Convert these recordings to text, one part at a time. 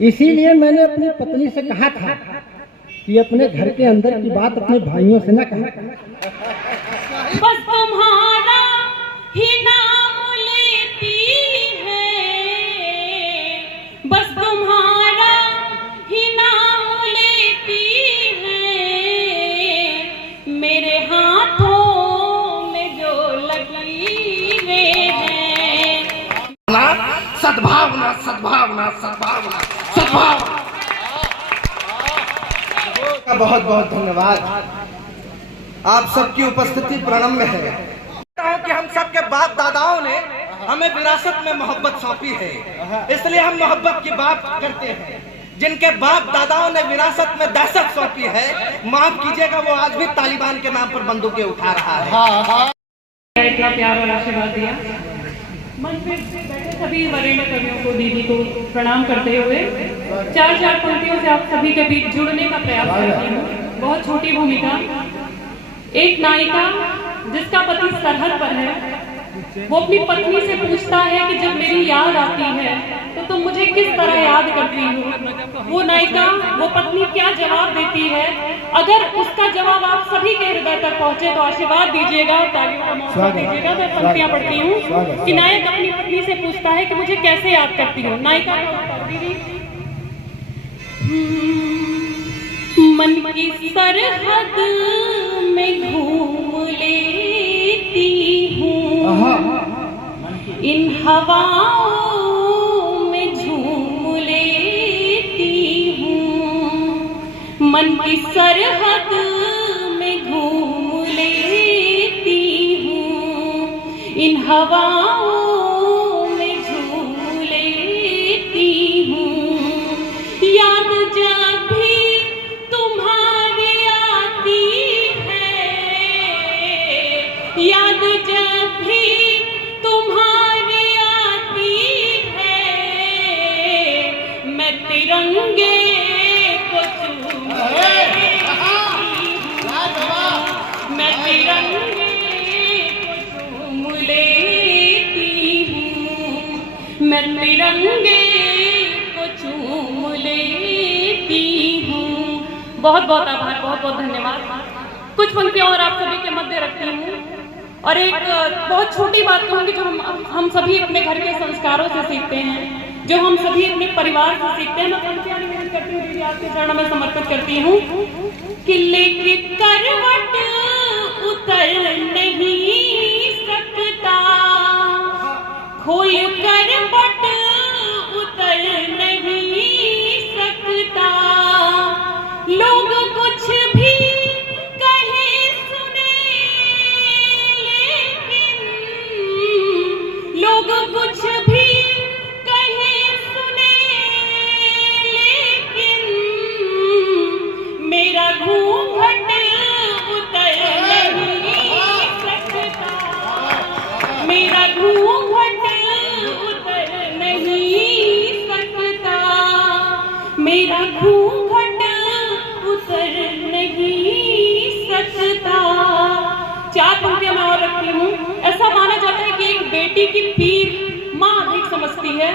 इसीलिए मैंने अपनी पत्नी से कहा था कि अपने घर के अंदर की बात अपने भाइयों से न कहना। बस तुम्हारा ही नाम लेती है, बस तुम्हारा ही नाम लेती है, मेरे हाथों में जो लकीरें हैं। सद्भावना सद्भावना सद्भावना सद्भावना। बहुत बहुत धन्यवाद। आप सबकी उपस्थिति प्रणम्य है कि हम सबके बाप दादाओं ने हमें विरासत में मोहब्बत सौंपी है, इसलिए हम मोहब्बत की बात करते हैं। जिनके बाप दादाओं ने विरासत में दहशत सौंपी है, माफ कीजिएगा, वो आज भी तालिबान के नाम पर बंदूकें उठा रहा है। इतना प्यार और आशीर्वाद दिया। मंच पे बैठे सभी वरीण कवियों को, दीदी को प्रणाम करते हुए चार पंक्तियों से आप सभी के बीच जुड़ने का प्रयास करती हूँ। बहुत छोटी भूमिका। एक नायिका जिसका पति सरहद पर है, वो अपनी पत्नी से पूछता है कि जब मेरी याद आती है तो तुम मुझे किस तरह याद करती हो। वो नायिका, वो पत्नी क्या जवाब देती है? अगर उसका जवाब आप सभी के हृदय तक पहुंचे तो आशीर्वाद दीजिएगा, तालियों का मौका दीजिएगा। मैं पंक्तियां पढ़ती हूँ कि नायक अपनी पत्नी से पूछता है कि मुझे कैसे याद करती हो। नायिका मन की सरहद में घूम लेती हूँ, इन हवाओं में झूम लेती हूँ। मन की सरहद में घूम लेती हूँ, इन हवाओं में झूम लेती हूँ। याद जब भी तुम्हारी आती है, याद जब भी तुम्हारी आती है, मैं तिरंगे को चूम लेती हूँ, मैं तिरंगे को चूम लेती हूँ, मैं तिरंगे को चूम लेती हूँ। बहुत बहुत आभार, बहुत बहुत धन्यवाद। कुछ पंक्तियां और आप सभी के मध्य रखती हूँ और एक बहुत छोटी बात कहूँगी जो हम सभी अपने घर के संस्कारों से सीखते हैं, जो हम सभी अपने परिवार से सीखते हैं। मैं पंक्तियां निवेदन करती हूँ, दीदी आपके चरणों में समर्पित करती हूँ। किले की करवट उतर नहीं सकता, खोल करवट उतर नहीं सकता, लोग कुछ भी कहे सुने, लेकिन लोग कुछ भी कहे सुने, लेकिन मेरा घूंघट उतर नहीं सकता, मेरा घूंघट उतर नहीं सकता, मेरा घूंघट उतर नहीं सकता। चार पंक्तियां मैं और रखती हूँ। ऐसा माना जाता है कि एक बेटी की पीर माँ अधिक समझती है,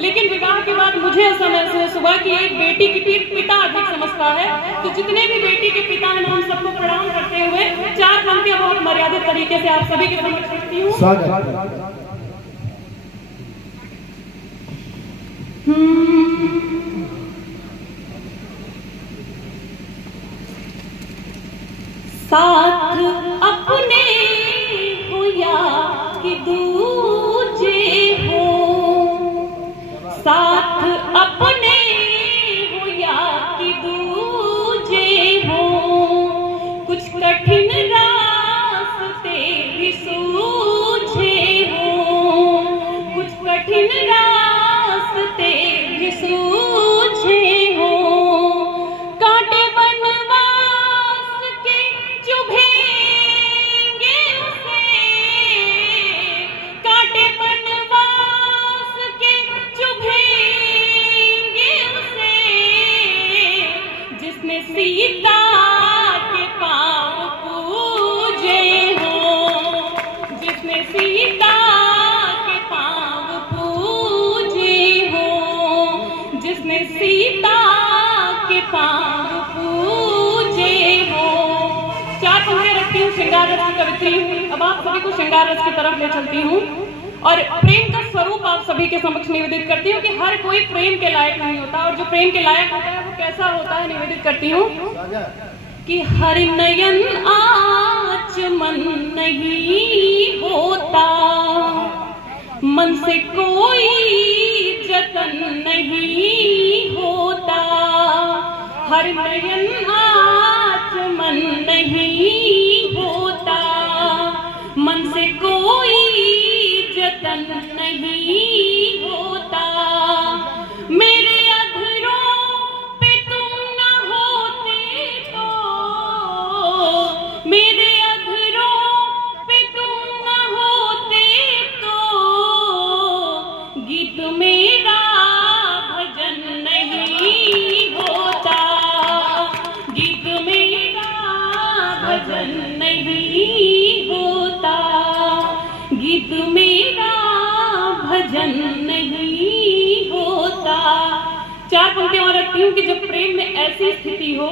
लेकिन विवाह के बाद मुझे ऐसा महसूस हुआ कि एक बेटी की पीर पिता अधिक समझता है। तो जितने भी बेटी के पिता हैं, हम सबको प्रणाम करते हुए चार पंक्तियां बहुत मर्यादित तरीके से आप सभी के समक्ष रखती हूँ। साथ अपने हो या कि दूजे हो, साथ अपने हो या कि दूजे हो, कुछ कठिन रास्ते भी सूझे हो, कुछ कठिन रास्ते भी सूझे हो, कांटे बनवास के चुभेंगे उसे, कांटे बनवास के चुभेंगे उसे, जिसने सीता के पाँव रखती हूँ। अब आप सभी को श्रृंगार रस की तरफ ले चलती हूँ और प्रेम का स्वरूप आप सभी के समक्ष निवेदित करती हूँ कि हर कोई प्रेम के लायक नहीं होता, और जो प्रेम के लायक होता है वो कैसा होता है निवेदित करती हूँ कि हर नयन आचमन नहीं होता, मन से कोई जतन नहीं होता, हर नयन आचमन नहीं होता, मन से कोई जतन नहीं होता, मेरे अधरों पे तुम न होते तो, मेरे अधरों पे तुम न होते तो, गीत मेरा भजन नहीं होता, गीत मेरा भजन नहीं होता, गीत मेरा भजन नहीं होता। चार पंक्तियां और रखती हूँ कि जब प्रेम में ऐसी स्थिति हो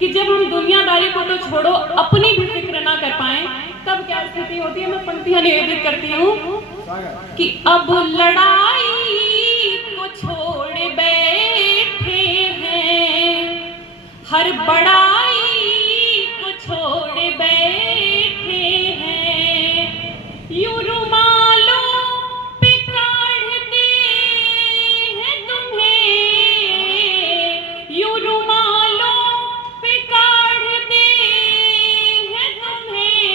कि जब हम दुनियादारी को तो छोड़ो अपनी भी फिक्र ना कर पाए, तब क्या स्थिति होती है। मैं पंक्तियां निवेदित करती हूँ कि अब लड़ाई को छोड़ बैठे हैं, हर बड़ाई को छोड़ बैठे हैं, यूं रुमालों पे काढ़ते हैं तुम्हें, यूं रुमालों पे काढ़ते हैं तुम्हें,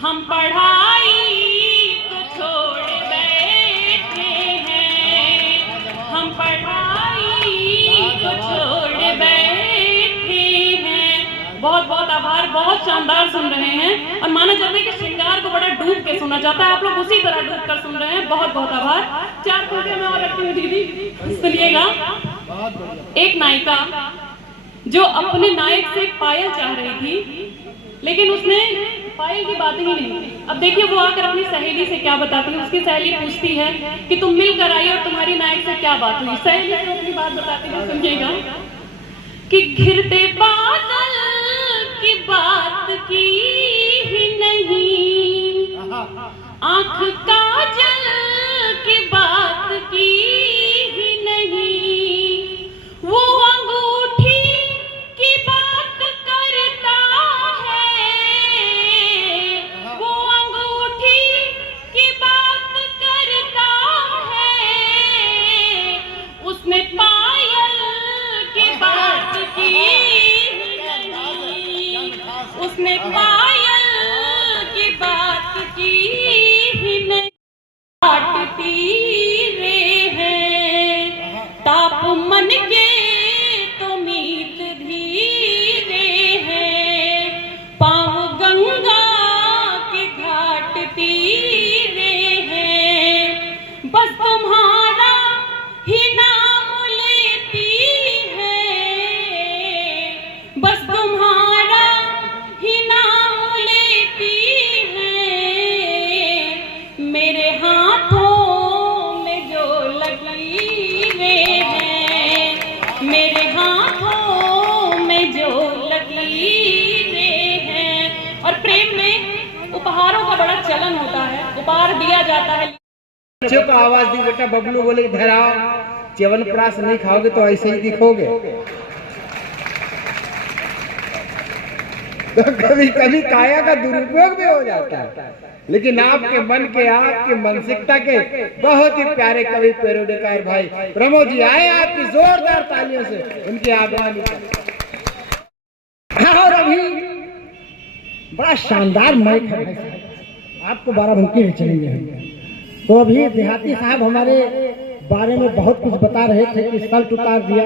हम पढ़ाई को छोड़ बैठे हैं, हम पढ़ाई को छोड़ बैठे हैं। बहुत बहुत आभार, बहुत शानदार सुन रहे हैं और माना जाता है कि श्रृंगार को बड़ा डूब के सुना जाता है, आप लोग उसी तरह डूब कर सुन रहे हैं। बहुत बहुत आभार। चार पंक्तियां मैं और रखती हूँ दीदी, सुनिएगा। एक नायिका जो अपने नायक से पायल चाह रही थी, लेकिन उसने पायल की बात ही नहीं की। अब देखिए वो आकर अपनी सहेली से क्या बताती है। उसकी सहेली पूछती है कि तुम मिलकर आई और तुम्हारी नायक से क्या बात हुई। सहेली से अपनी बात बताती है, सुनिएगा कि घिरते बादल की बात की ही नहीं, आंख काजल की बात की ही नहीं, वो अंगूठी की बात करता है, वो अंगूठी की बात करता है, उसने पायल की बात की नहीं, उसने पायल की बात की ही नहीं, काटती रे है ताप मन के तो मीत धीरे है, पाँव गंगा के घाट तीरे है, बस तुम्हारा ही नाम लेती है, बस तुम्हारा ही नाम लेती है, मेरे हाथों में जो लकीरें हैं, मेरे हाथों में जो लकीरें हैं। और प्रेम में उपहारों का बड़ा चलन होता है, उपहार दिया जाता है। बच्चों को आवाज दी, बेटा बबलू बोले इधर आओ, च्यवनप्राश नहीं खाओगे तो ऐसे ही दिखोगे। तो कभी कभी काया का दुरुपयोग भी हो जाता है, लेकिन आपके मन के, आपकी मानसिकता के बहुत ही प्यारे कवि पेरोडेकार भाई प्रमोद जी आए आपकी जोरदार तालियों से उनकी आगवानी। और अभी बड़ा शानदार माइक है भाई साहब, आपको बाराबंकी ले चलेंगे हम। तो अभी देहाती साहब हमारे बारे में बहुत कुछ बता रहे थे कि सल्ट उतार दिया,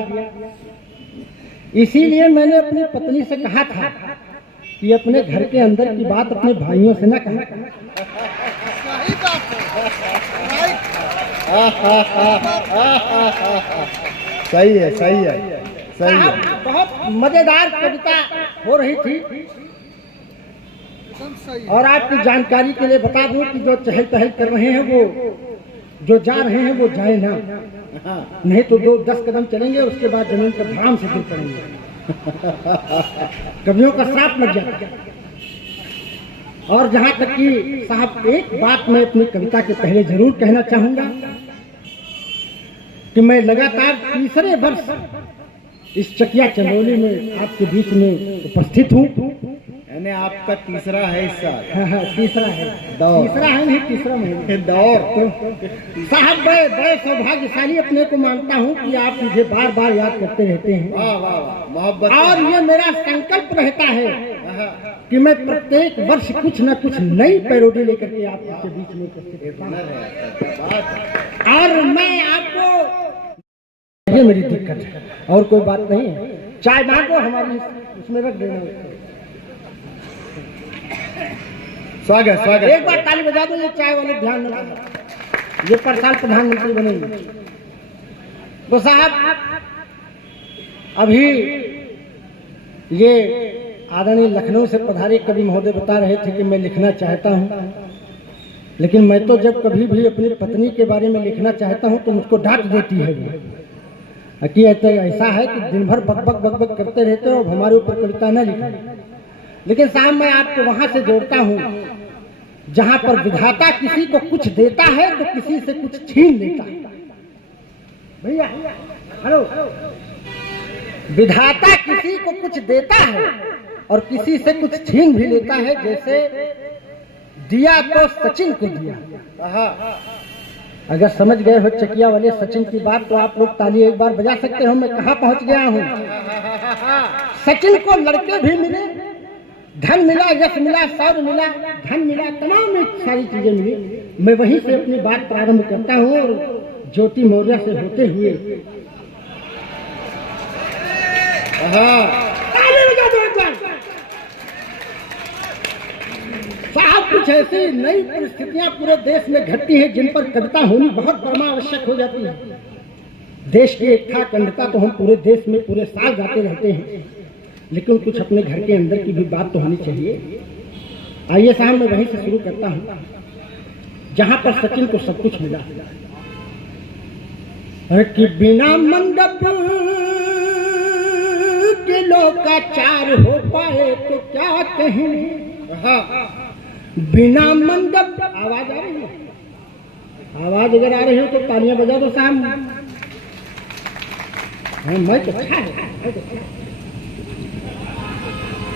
इसीलिए मैंने अपनी पत्नी से कहा था कि अपने घर के अंदर की बात अपने भाइयों से न कहना। सही है, सही है, सही है। बहुत मजेदार कविता हो रही थी और आपकी जानकारी के लिए बता दूं कि जो चहल पहल कर रहे हैं वो, जो जा रहे हैं वो जाए ना, नहीं तो 10 कदम चलेंगे उसके बाद जमीन पर धड़ाम से गिर पड़ेंगे। कवियों का श्राप लग जाता है। और जहां तक कि साहब एक बात मैं अपनी कविता के पहले जरूर कहना चाहूंगा कि मैं लगातार तीसरे वर्ष इस चकिया चंदौली में आपके बीच में उपस्थित हूँ। यानी आपका तीसरा है इस साल। हाँ, तीसरा है, दौर। तीसरा है नहीं, तीसरा महीना दौर। तो साहब मैं बड़े सौभाग्यशाली अपने को मानता हूँ कि आप मुझे बार बार याद करते रहते हैं। वाह वाह वाह, मोहब्बत। और ये मेरा संकल्प रहता है कि मैं प्रत्येक वर्ष कुछ न कुछ नई पैरोडी लेकर के आपके बीच में उपस्थित रहता हूं। और मैं आपको, ये मेरी दिक्कत है और कोई बात नहीं है। चाय मांगो, हमारी उसमें रख देना। स्वागत स्वागत। एक बार ताली बजा दो, ये चाय वाले ध्यान न देना, ये पर साल प्रधानमंत्री बनेंगे। तो साहब अभी ये आदरणीय लखनऊ से पधारे कवि महोदय बता रहे थे कि मैं लिखना चाहता हूं, लेकिन मैं तो जब कभी भी अपनी पत्नी के बारे में लिखना चाहता हूं तो मुझको डांट देती है वो कि ऐसा है कि दिन भर बक बक बक बक करते रहते हो, हमारे ऊपर कविता न लिखा। लेकिन साहब मैं आपको वहां से जोड़ता हूं जहां पर विधाता किसी को कुछ देता है तो किसी से कुछ छीन लेता है। भैया हेलो, विधाता किसी को कुछ देता है और किसी से कुछ छीन भी लेता है। जैसे दिया तो सचिन को दिया। अगर समझ गए हो चकिया वाले सचिन की बात तो आप लोग ताली एक बार बजा सकते हो। मैं कहां पहुंच गया हूं। सचिन को लड़के भी मिले, धन मिला, यश मिला, शौर्य मिला, धन मिला, तमाम सारी चीजें मिली। मैं वहीं से अपनी बात प्रारंभ करता हूं और ज्योति मौर्य से होते हुए साहब कुछ ऐसी नई परिस्थितियां पूरे देश में घटती हैं जिन पर कविता होनी बहुत परमावश्यक हो जाती है। देश की एकता अखंडता तो हम पूरे देश में पूरे साल गाते रहते हैं, लेकिन कुछ अपने घर के अंदर की भी बात तो होनी चाहिए। आइए साहब मैं वहीं से शुरू करता हूं जहां पर सचिन को सब कुछ मिला कि बिना मंडप के लोकाचार हो पाए तो क्या कहें। बिना मंडप, आवाज आ रही है? आवाज अगर आ रही हो तो तालियां बजा दो साहब। मैं तो अच्छा है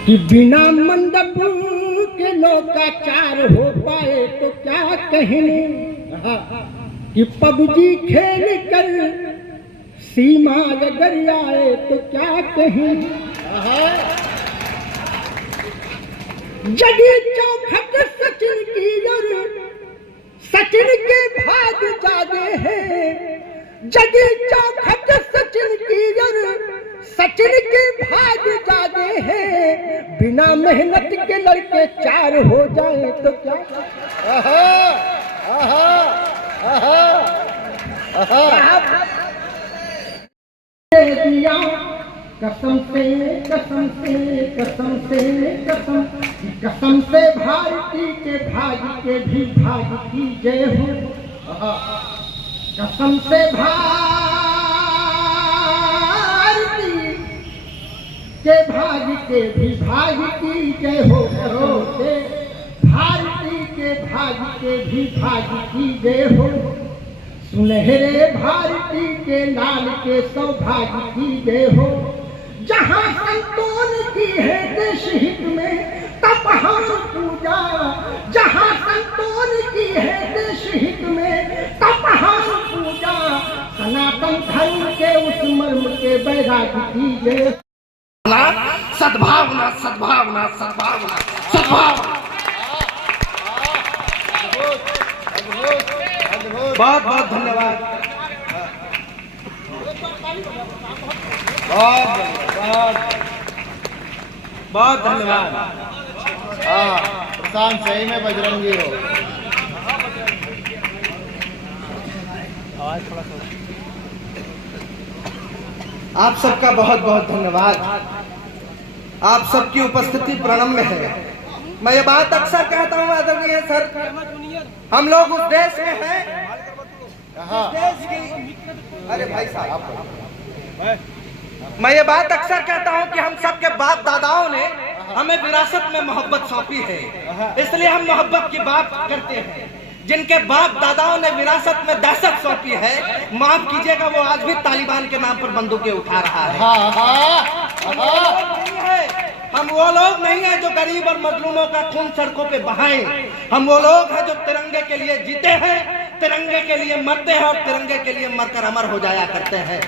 कि बिना मंडप के लोकाचार हो पाए तो क्या कहने कि पबजी खेल कर सीमा अगर आए तो क्या कहें। जगी चौखट सचिन की और सचिन के भाग जागे हैं। जगी चौखट सचिन की और सचिन के भाग जागे हैं। बिना मेहनत के लड़के चार हो जाए तो क्या। कसम से कसम से कसम से कसम कसम से भारती के भाग के भी भाग की जय हो। कसम से भारती के भाग के भी भाग की जय हो। भारती के भाग के भी भाग की जय हो। सुनहरे भारती के लाल के सौभाग्य की जय हो। जहाँ संतों की है देश हित में तपहार पूजा। जहाँ संतों की है देश हित में तपहार पूजा। सनातन धर्म के उस मर्म के बैराग की जय। सद्भावना सद्भावना सद्भावना सद्भावना। बहुत बहुत धन्यवाद। बहुत धन्यवाद। प्रशांत सही में बजरंगी हो। आप सबका बहुत बहुत धन्यवाद। आप सबकी उपस्थिति प्रणम्य है। मैं ये बात अक्सर कहता हूँ आदरणीय सर, हम लोग उस देश में हैं, उस देश की। अरे भाई साहब, मैं ये बात अक्सर कहता हूँ कि हम सबके बाप दादाओं ने हमें विरासत में मोहब्बत सौंपी है, इसलिए हम मोहब्बत की बात करते हैं। जिनके बाप दादाओं ने विरासत में दहशत सौंपी है, माफ कीजिएगा, वो आज भी तालिबान के नाम पर बंदूकें उठा रहा है। हम वो लोग नहीं हैं जो गरीब और मजलूमों का खून सड़कों पे बहाएं। हम वो लोग हैं जो तिरंगे के लिए जीते हैं, तिरंगे के लिए मरते हैं और तिरंगे के लिए मरकर अमर हो जाया करते हैं।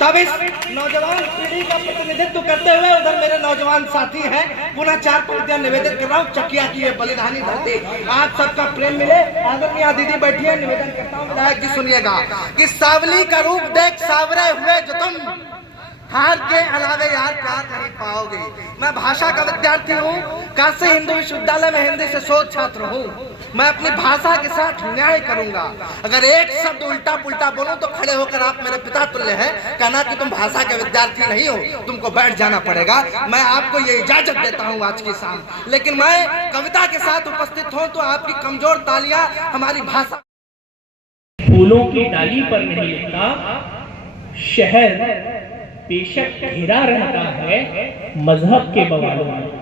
तब इस नौजवान पीढ़ी का प्रतिनिधित्व करते हुए उधर मेरे नौजवान साथी हैं, पुनः 4 पंक्तियां निवेदित कर रहा हूँ। चकिया की ये बलिदानी धरती आप सबका प्रेम मिले। आदरणीय दीदी बैठी है, निवेदन करता हूँ विधायक जी सुनिएगा कि सावली का रूप देख सावरे हुए जो तुम, हार के अलावे यार प्यार नहीं पाओगे। मैं भाषा का विद्यार्थी हूँ, काशी हिंदू विश्वविद्यालय में हिंदी से शोध छात्र हूँ। मैं अपनी भाषा के साथ न्याय करूंगा। अगर एक शब्द उल्टा पुल्टा बोलूं तो खड़े होकर आप मेरे पिता तुल्य हैं, कहना कि तुम भाषा के विद्यार्थी नहीं हो, तुमको बैठ जाना पड़ेगा। मैं आपको ये इजाजत देता हूँ आज की शाम, लेकिन मैं कविता के साथ उपस्थित हूँ तो आपकी कमजोर तालियां हमारी भाषा। फूलों की डाली पर नहीं लिखता, शहर बेशक घिरा रहता है मजहब के बवालों में।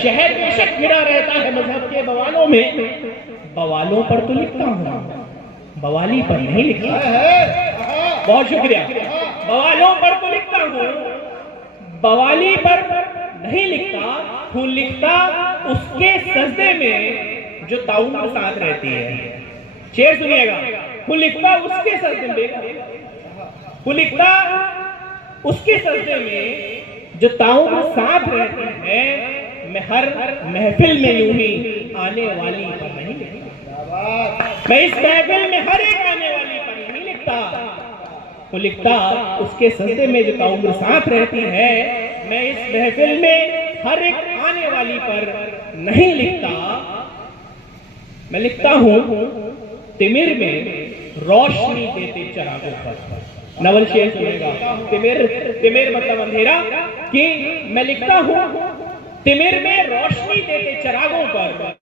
शहर बेशक घिरा रहता है मजहब के बवालों में, बवालों पर तो लिखता हूँ, बवाली पर नहीं लिखता। बहुत शुक्रिया। बवालों पर तो लिखता हूँ, बवाली पर नहीं लिखता। फूल लिखता उसके सजदे में जो ताउम्र साथ रहती है। शेर सुनिएगा, फूल लिखता उसके सजदे में, फूल लिखता उसके सजदे में जो ताउम्र साथ रहती है। मैं हर महफिल में यूं ही आने वाली पर नहीं लिखता। मैं इस महफिल में हर एक आने वाली पर नहीं लिखता। वो लिखता उसके सजदे में जो ताउम्र साथ रहती है। मैं इस महफिल में हर एक आने वाली पर नहीं लिखता। मैं लिखता हूँ तिमिर में रोशनी देते चरागों पर। नवल शेर सुनेगा, तिमिर मतलब अंधेरा, कि मैं लिखता हूँ तिमिर में रोशनी देते चरागों पर